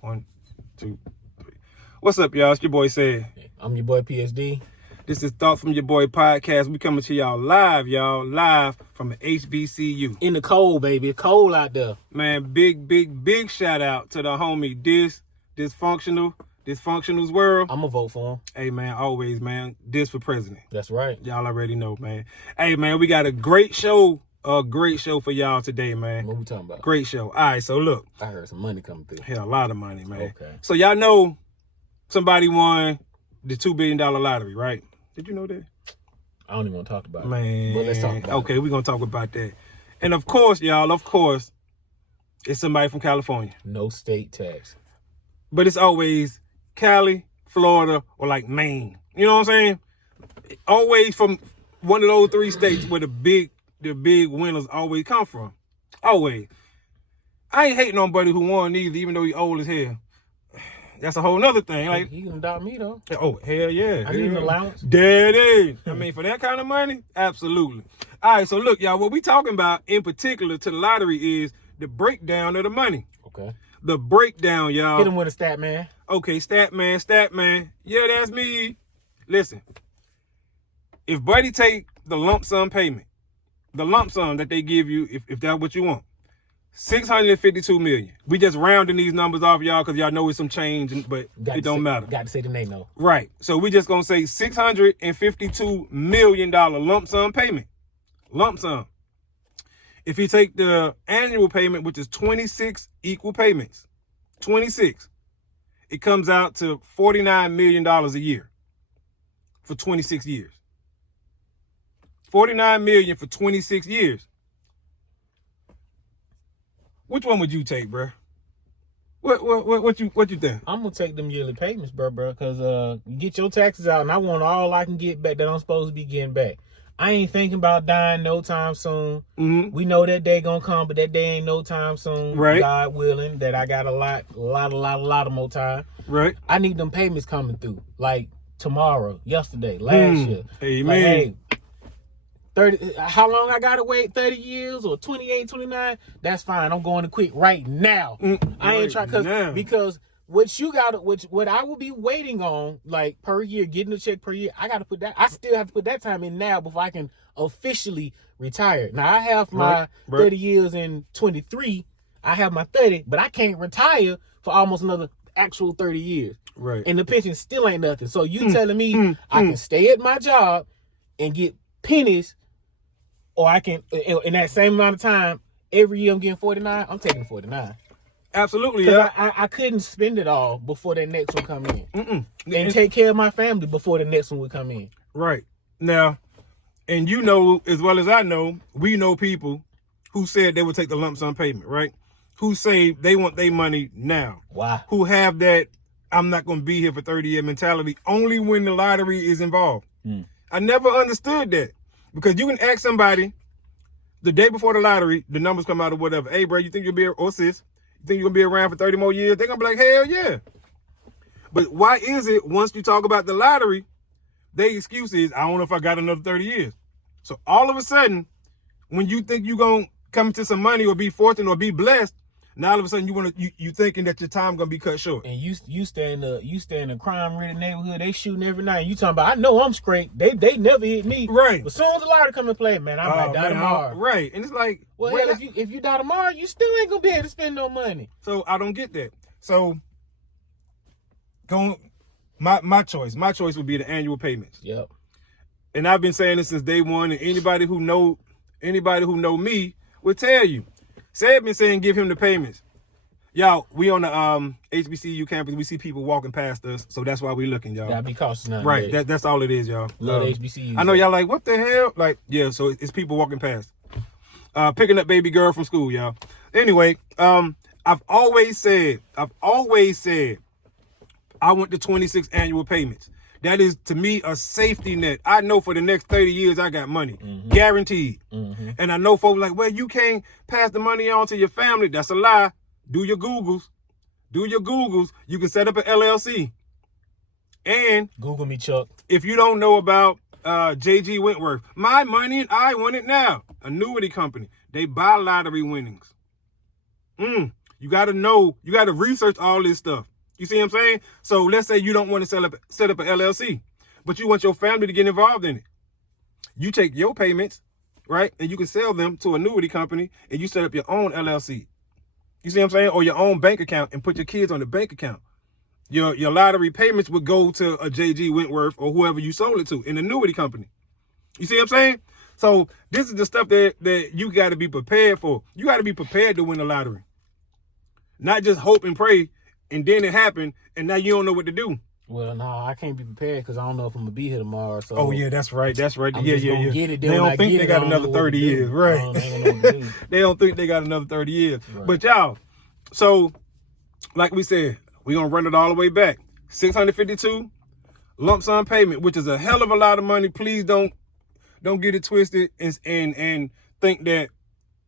1, 2, 3. What's up, y'all? It's your boy Said. I'm your boy PSD. This is Thoughts from Your Boy podcast. We coming to y'all, live from the HBCU. In the cold, baby. It's cold out there. Man, big shout out to the homie Dysfunctional's World. I'm going to vote for him. Hey, man, always, man. Dis for president. That's right. Y'all already know, man. Hey, man, we got a great show for y'all today, man. What we talking about? Great show. All right, so look. I heard some money coming through. Hell, a lot of money, man. Okay. So y'all know somebody won the $2 billion lottery, right? Did you know that? I don't even want to talk about it. Man. But let's talk about it. Okay, we're going to talk about that. And of course, y'all, it's somebody from California. No state tax. But it's always Cali, Florida, or like Maine. You know what I'm saying? Always from one of those three states where the big winners always come from. Always. I ain't hating on buddy who won either, even though he old as hell. That's a whole nother thing. Like, he can adopt me, though. Oh, hell yeah. I need an allowance. Daddy. I mean, for that kind of money, absolutely. All right, so look, y'all, what we talking about in particular to the lottery is the breakdown of the money. Okay. The breakdown, y'all. Hit him with a stat, man. Okay, stat man. Yeah, that's me. Listen, if buddy take the lump sum payment, the lump sum that they give you, if that's what you want, $652 million. We just rounding these numbers off, y'all, because y'all know it's some change, but it don't matter. Got to say the name, though. Right. So we just going to say $652 million lump sum payment. Lump sum. If you take the annual payment, which is 26 equal payments, 26, it comes out to $49 million a year for 26 years. $49 million for 26 years. Which one would you take, bro? What you think? I'm going to take them yearly payments, bro, because get your taxes out, and I want all I can get back that I'm supposed to be getting back. I ain't thinking about dying no time soon. Mm-hmm. We know that day gonna come, but that day ain't no time soon. Right. God willing, that I got a lot more time. Right. I need them payments coming through, like tomorrow, yesterday, last year. Amen. Like, hey, 30. How long I gotta wait? 30 years or 28, 29? That's fine. I'm going to quit right now. I ain't trying because. What I will be waiting on, like per year, getting a check per year, I still have to put that time in now before I can officially retire. Now I have my 30 years in 23. I have my 30, but I can't retire for almost another actual 30 years. Right. And the pension still ain't nothing. So you telling me I can stay at my job and get pennies, or I can, in that same amount of time, every year I'm getting 49, I'm taking 49. Absolutely, yeah. I couldn't spend it all before that next one come in. And take care of my family before the next one would come in. Right. Now, and you know as well as I know, we know people who said they would take the lump sum payment, right? Who say they want their money now. Wow. Who have that I'm not going to be here for 30-year mentality only when the lottery is involved. I never understood that. Because you can ask somebody the day before the lottery, the numbers come out or whatever. Hey, bro, you think you'll be, or sis, you think you're going to be around for 30 more years? They're going to be like, hell yeah. But why is it once you talk about the lottery, their excuse is, I don't know if I got another 30 years. So all of a sudden, when you think you're going to come into some money or be fortunate or be blessed, now all of a sudden you thinking that your time going to be cut short. And you stay in a crime-ridden neighborhood, they shooting every night. You talking about, I know I'm straight. They never hit me. Right. But as soon as the lottery come to play, man, I'm like, die tomorrow. Right. And it's like, well, hell, if you die tomorrow, you still ain't going to be able to spend no money. So I don't get that. So my choice would be the annual payments. Yep. And I've been saying this since day one, and anybody who know me will tell you. Said been saying give him the payments. Y'all, we on the HBCU campus, we see people walking past us, so that's why we looking, y'all. Gotta be cautious now. Right, that's all it is, y'all. Love HBCUs. I know y'all like, what the hell? Like, yeah, so it's people walking past. Picking up baby girl from school, y'all. Anyway, I've always said I want the 26 annual payments. That is, to me, a safety net. I know for the next 30 years, I got money. Guaranteed. And I know folks like, well, you can't pass the money on to your family. That's a lie. Do your Googles. You can set up an LLC. And Google me, Chuck. If you don't know about J.G. Wentworth, My Money and I Want It Now, annuity company. They buy lottery winnings. You got to know, you got to research all this stuff. You see what I'm saying? So let's say you don't want to set up an LLC, but you want your family to get involved in it. You take your payments, right, and you can sell them to an annuity company, and you set up your own LLC. You see what I'm saying? Or your own bank account and put your kids on the bank account. Your lottery payments would go to a J.G. Wentworth or whoever you sold it to, an annuity company. You see what I'm saying? So this is the stuff that you got to be prepared for. You got to be prepared to win the lottery. Not just hope and pray, and then it happened, and now you don't know what to do. Well, no, I can't be prepared because I don't know if I'm gonna be here tomorrow. So oh yeah, that's right. I'm yeah. Get it, they don't think they got another 30 years, right? They don't think they got another 30 years. Right. But y'all, so like we said, we're gonna run it all the way back. 652 lump sum payment, which is a hell of a lot of money. Please don't get it twisted and think that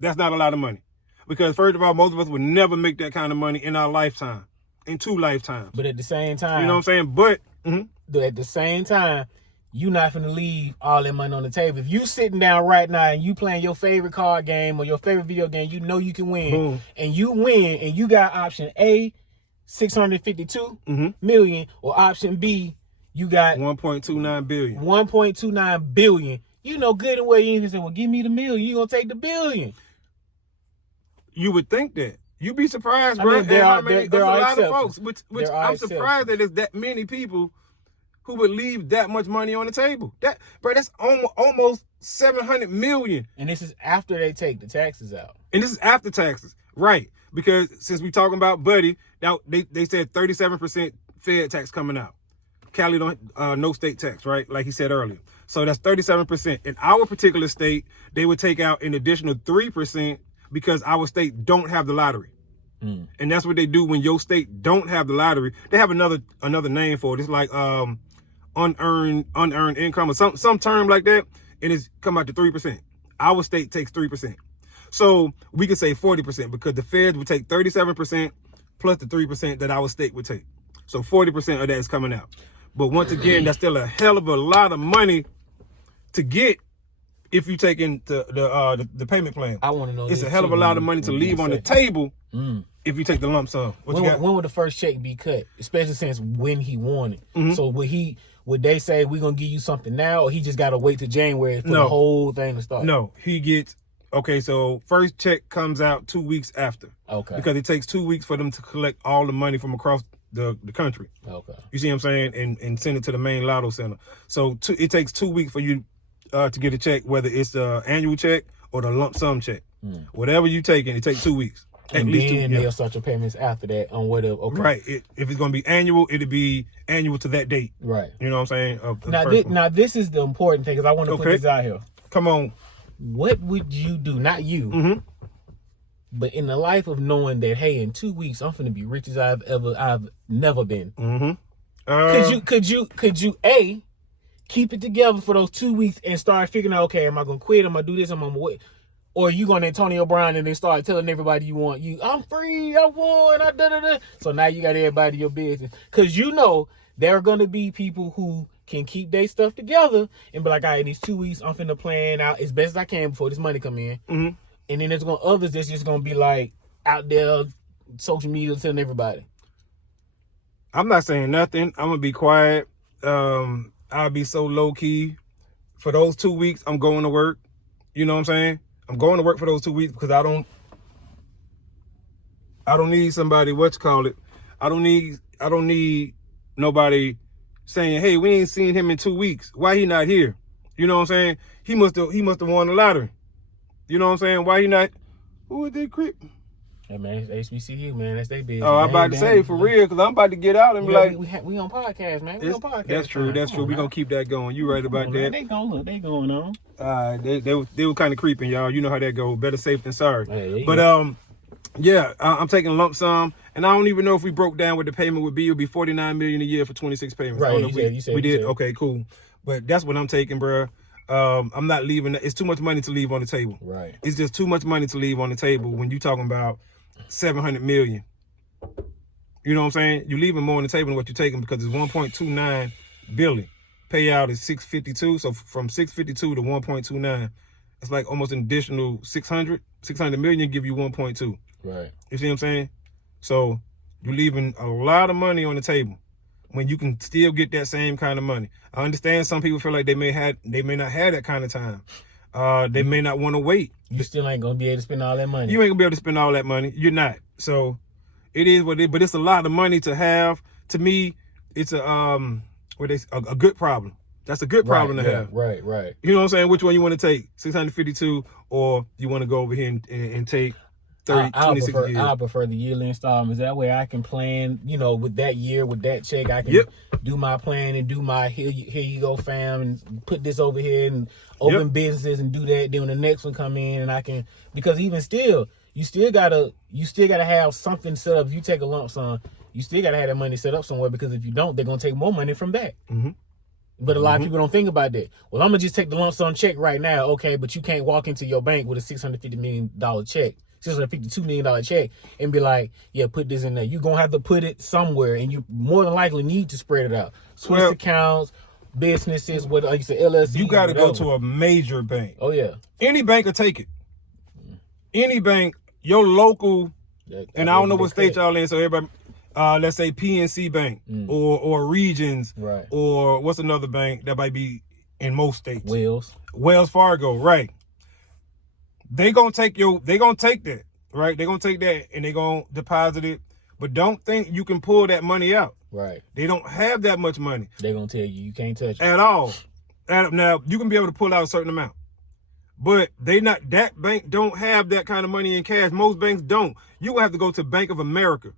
that's not a lot of money. Because first of all, most of us would never make that kind of money in our lifetime, in 2 lifetimes. But at the same time, you know what I'm saying? But at the same time, you not finna leave all that money on the table. If you sitting down right now and you playing your favorite card game or your favorite video game, you know you can win. Boom. And you win, and you got option A, 652 million, or option B, you got 1.29 billion. 1.29 billion. You know good and well you ain't gonna say, well, give me the million. You gonna take the billion. You would think that. You'd be surprised, bro. I mean, there are a lot of folks, which I'm surprised that there's that many people who would leave that much money on the table. That's almost 700 million. And this is after they take the taxes out. And this is after taxes, right? Because since we talking about Buddy, now they said 37% Fed tax coming out. Cali no state tax, right? Like he said earlier. So that's 37%. In our particular state, they would take out an additional 3% because our state don't have the lottery. And that's what they do when your state don't have the lottery. They have another name for it. It's like unearned income or some term like that, and it's come out to 3%. Our state takes 3%. So we could say 40% because the feds would take 37% plus the 3% that our state would take. So 40% of that is coming out. But once again, that's still a hell of a lot of money to get if you take in the payment plan. I want to know. It's a hell of a lot of money to leave on the table if you take the lump sum. When would the first check be cut? Especially since when he won it. So would they say we're gonna give you something now, or he just gotta wait till January for the whole thing to start? No, he gets so first check comes out 2 weeks after. Okay. Because it takes 2 weeks for them to collect all the money from across the country. Okay. You see what I'm saying? And send it to the main lotto center. So it takes 2 weeks for you to get a check, whether it's the annual check or the lump sum check. Whatever you taking, it takes 2 weeks. And then they'll start your payments after that on whatever. Okay. Right. If it's going to be annual, it'll be annual to that date. Right. You know what I'm saying? Now this is the important thing because I want to put this out here. Come on. What would you do? Not you, but in the life of knowing that, hey, in 2 weeks I'm finna be rich as I've never been. Could you A, keep it together for those 2 weeks and start figuring out, okay, am I gonna quit? Am I do this? Am I gonna wait? Or you going to Antonio Brown and then start telling everybody I'm free, I won, I da-da-da. So now you got everybody in your business. Because you know there are going to be people who can keep their stuff together and be like, all right, these 2 weeks, I'm finna plan out as best as I can before this money come in. And then there's others that's just going to be like out there, social media, telling everybody. I'm not saying nothing. I'm going to be quiet. I'll be so low-key. For those 2 weeks, I'm going to work. You know what I'm saying? I'm going to work for those 2 weeks because I don't need somebody, I don't need nobody saying, hey, we ain't seen him in 2 weeks. Why he not here? You know what I'm saying? He must have won the lottery. You know what I'm saying? Why he not? Who is that creep? Hey man, it's HBCU, man. That's their business. Oh, I'm about to say for real, because I'm about to get out and be like, we on podcast, man. We on podcast. That's true. That's true. We gonna keep that going. You right about that. They going on. They were kind of creeping, y'all. You know how that goes. Better safe than sorry. But yeah, I'm taking a lump sum, and I don't even know if we broke down what the payment would be. It would be $49 million a year for 26 payments. Right. You said. Okay, cool. But that's what I'm taking, bro. I'm not leaving. It's too much money to leave on the table. Right. It's just too much money to leave on the table when you talking about 700 million. You know what I'm saying? You're leaving more on the table than what you're taking because it's 1.29 billion. Payout is 652. So from 652 to 1.29, it's like almost an additional 600 million give you 1.2. Right. You see what I'm saying? So you're leaving a lot of money on the table when you can still get that same kind of money. I understand some people feel like they may not have that kind of time. They may not want to wait. You still ain't gonna be able to spend all that money. You ain't gonna be able to spend all that money. You're not. So it is what it is, but it's a lot of money to have. To me, it's a good problem. That's a good problem to have. Right. You know what I'm saying? Which one you want to take? 652, or you want to go over here and take 26 years? I prefer the yearly installments. That way I can plan, with that year, with that check, I can do my plan and do my here you go fam, and put this over here and open businesses and do that. Then when the next one come in, and I can, because even still, you still gotta have something set up. If you take a lump sum, you still gotta have that money set up somewhere, because if you don't, they're gonna take more money from that. Mm-hmm. But a lot of people don't think about that. Well, I'm gonna just take the lump sum check right now. Okay, but you can't walk into your bank with a $650 million check, $652 million check, and be like, yeah, put this in there. You're gonna have to put it somewhere, and you more than likely need to spread it out. Swiss accounts, businesses, what like you said, LLC. You gotta go to a major bank. Oh yeah. Any bank will take it. Any bank, your local, and I don't know what state y'all in, so everybody, let's say PNC Bank or Regions, right? Or what's another bank that might be in most states? Wells Fargo, right? They gonna take that, right? They gonna take that and they gonna deposit it, but don't think you can pull that money out. Right. They don't have that much money. They gonna tell you can't touch it at all. Now you can be able to pull out a certain amount, but that bank don't have that kind of money in cash. Most banks don't. You will have to go to Bank of America,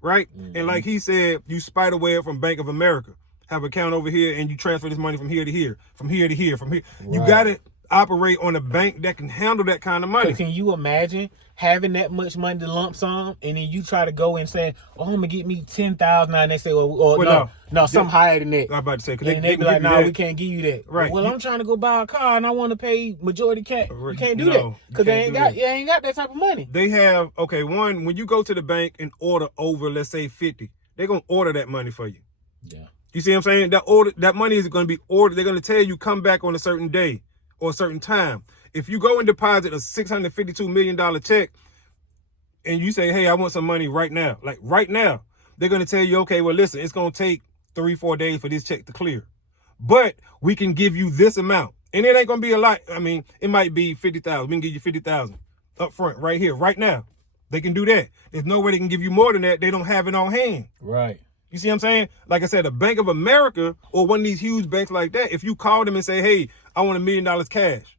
right? Mm-hmm. And like he said, you spider web from Bank of America, have an account over here, and you transfer this money from here to here, from here to here, from here. Right. You got to operate on a bank that can handle that kind of money. Can you imagine having that much money to lump sum, and then you try to go and say, "Oh, I'm gonna get me 10,000," and they say, "Well, no, something higher than that." I'm about to say, and they be like, "No, we can't give you that." Right. Well, I'm trying to go buy a car, and I want to pay majority cash. You can't do that because they ain't got that type of money. They have one. When you go to the bank and order over, let's say 50, they're gonna order that money for you. Yeah. You see what I'm saying? That money is gonna be ordered. They're gonna tell you come back on a certain day or a certain time. If you go and deposit a $652 million check and you say, hey, I want some money right now, like right now, they're going to tell you, okay, well, listen, it's going to take 3-4 days for this check to clear, but we can give you this amount. And it ain't going to be a lot. I mean, it might be 50,000. We can give you 50,000 up front right here, right now. They can do that. There's no way they can give you more than that. They don't have it on hand. Right. You see what I'm saying? Like I said, a Bank of America or one of these huge banks like that, if you call them and say, hey, I want $1 million cash,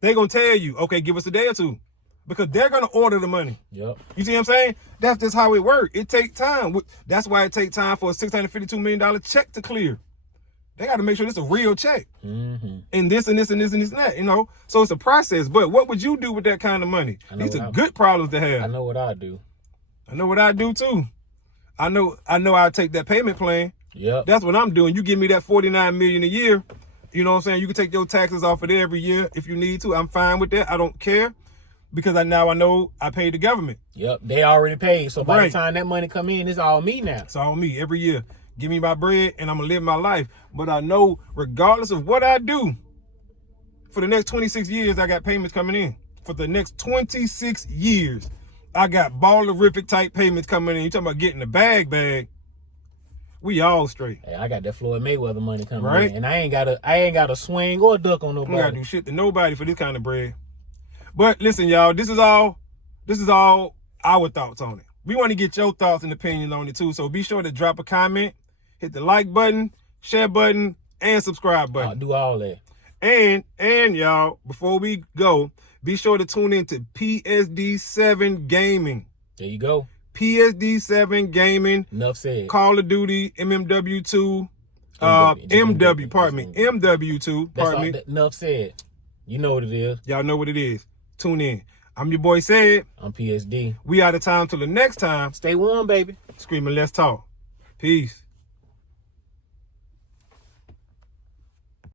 they're going to tell you, okay, give us a day or two, because they're going to order the money. Yep. You see what I'm saying? That's just how it works. It takes time. That's why it takes time for a $652 million check to clear. They got to make sure it's a real check. Mm-hmm. And this and this and this and this and that, So it's a process. But what would you do with that kind of money? These are good problems to have. I know what I do. I know what I do too. I know I'll take that payment plan. Yeah. That's what I'm doing. You give me that $49 million a year. You know what I'm saying? You can take your taxes off of there every year if you need to. I'm fine with that. I don't care, because I know I pay the government. Yep. They already paid. So by the time that money come in, it's all me now. It's all me every year. Give me my bread and I'm going to live my life. But I know regardless of what I do, for the next 26 years, I got payments coming in. For the next 26 years, I got ballerific type payments coming in. You talking about getting the bag. We all straight. Hey, I got that Floyd Mayweather money coming in, and I ain't got to swing or duck on nobody. I gotta do shit to nobody for this kind of bread. But listen, y'all, this is all our thoughts on it. We want to get your thoughts and opinions on it too. So be sure to drop a comment, hit the like button, share button, and subscribe button. I'll do all that. And y'all, before we go, be sure to tune in to PSD7 Gaming. There you go. PSD7 Gaming. Enough said. Call of Duty, MW2. MW2. Pardon me. Enough said. You know what it is. Y'all know what it is. Tune in. I'm your boy Said. I'm PSD. We out of time till the next time. Stay warm, baby. Screaming, let's talk. Peace.